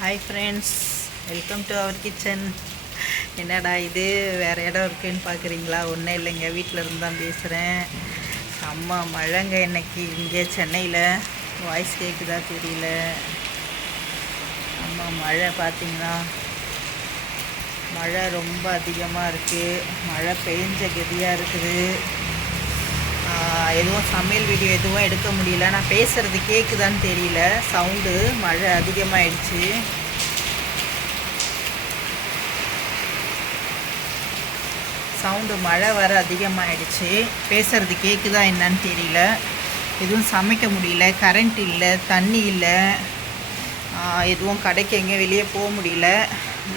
Hi friends welcome to our kitchen என்னடா இது? வேறு இடம் இருக்குன்னு பார்க்குறீங்களா ஒன்றும் இல்லைங்க. வீட்டில் இருந்து தான் பேசுகிறேன் அம்மா மழைங்க இன்னைக்கு. இங்கே சென்னையில் வாய்ஸ் கேட்குதா தெரியல. அம்மா மழை பார்த்தீங்கன்னா மழை ரொம்ப அதிகமாக இருக்குது மழை பெஞ்ச கதியாக இருக்குது. எதுவும் சமையல் வீடியோ எதுவும் எடுக்க முடியல. நான் பேசுகிறது கேட்குதான்னு தெரியல. சவுண்டு மழை அதிகமாகிடுச்சு சவுண்டு மழை வர அதிகமாகிடுச்சு பேசுகிறது கேட்குதா என்னன்னு தெரியல. எதுவும் சமைக்க முடியல. கரண்ட் இல்லை தண்ணி இல்லை. எதுவும் கடைக்கு எங்கேயும் வெளியே போக முடியல.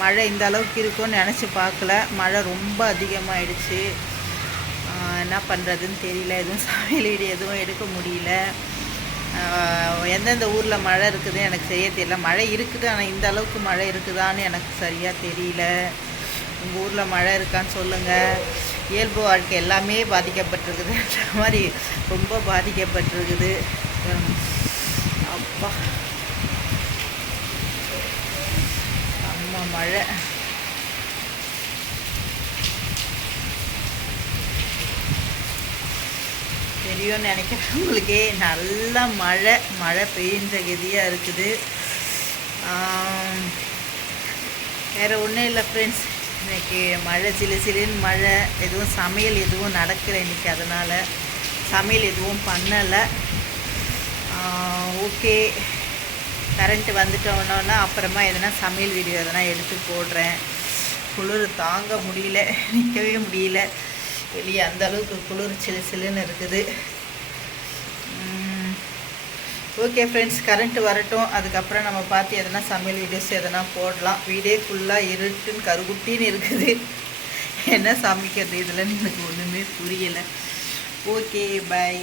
மழை இந்த அளவுக்கு இருக்கும்னு நினச்சி பார்க்கல. மழை ரொம்ப அதிகமாகிடுச்சு என்ன பண்ணுறதுன்னு தெரியல எதுவும் சமையல் வீடியோ எதுவும் எடுக்க முடியல. எந்தெந்த ஊரில் மழை இருக்குதுன்னு எனக்கு செய்ய தெரியல. மழை இருக்குது ஆனால் இந்த அளவுக்கு மழை இருக்குதான்னு எனக்கு சரியாக தெரியல. உங்கள் ஊரில் மழை இருக்கான்னு சொல்லுங்கள் இயல்பு வாழ்க்கை எல்லாமே பாதிக்கப்பட்டிருக்குதுன்ற மாதிரி ரொம்ப பாதிக்கப்பட்டிருக்குது. அப்பா. அம்மா மழை. தெரியும்னு நினைக்கிறேன். உங்களுக்கே நல்ல மழை மழை பெய்கின்ற கதியாக இருக்குது. வேறு ஒன்றும் இல்லை ஃப்ரெண்ட்ஸ் இன்னைக்கு மழை சிலு சிலுன்னு மழை எதுவும் சமையல் எதுவும் நடக்கலை இன்னைக்கு அதனால் சமையல் எதுவும் பண்ணலை. ஓகே கரண்ட்டு வந்துட்டோன்னா அப்புறமா எதனா சமையல் வீடியோ எதனா எடுத்து போடுறேன். குளிர் தாங்க முடியல நிற்கவே முடியல. வெளியே அந்த அளவுக்கு குளிர் சிலு சிலுன்னு இருக்குது. ஓகே ஃப்ரெண்ட்ஸ் கரண்ட்டு வரட்டும். அதுக்கப்புறம் நம்ம பார்த்து எதனா சமையல் வீடியோஸ் எதனா போடலாம். வீடே ஃபுல்லாக இருட்டுன்னு கருகுட்டின்னு இருக்குது. என்ன சமைக்கிறது? இதெல்லாம் எனக்கு ஒன்றுமே புரியலை. Okay bye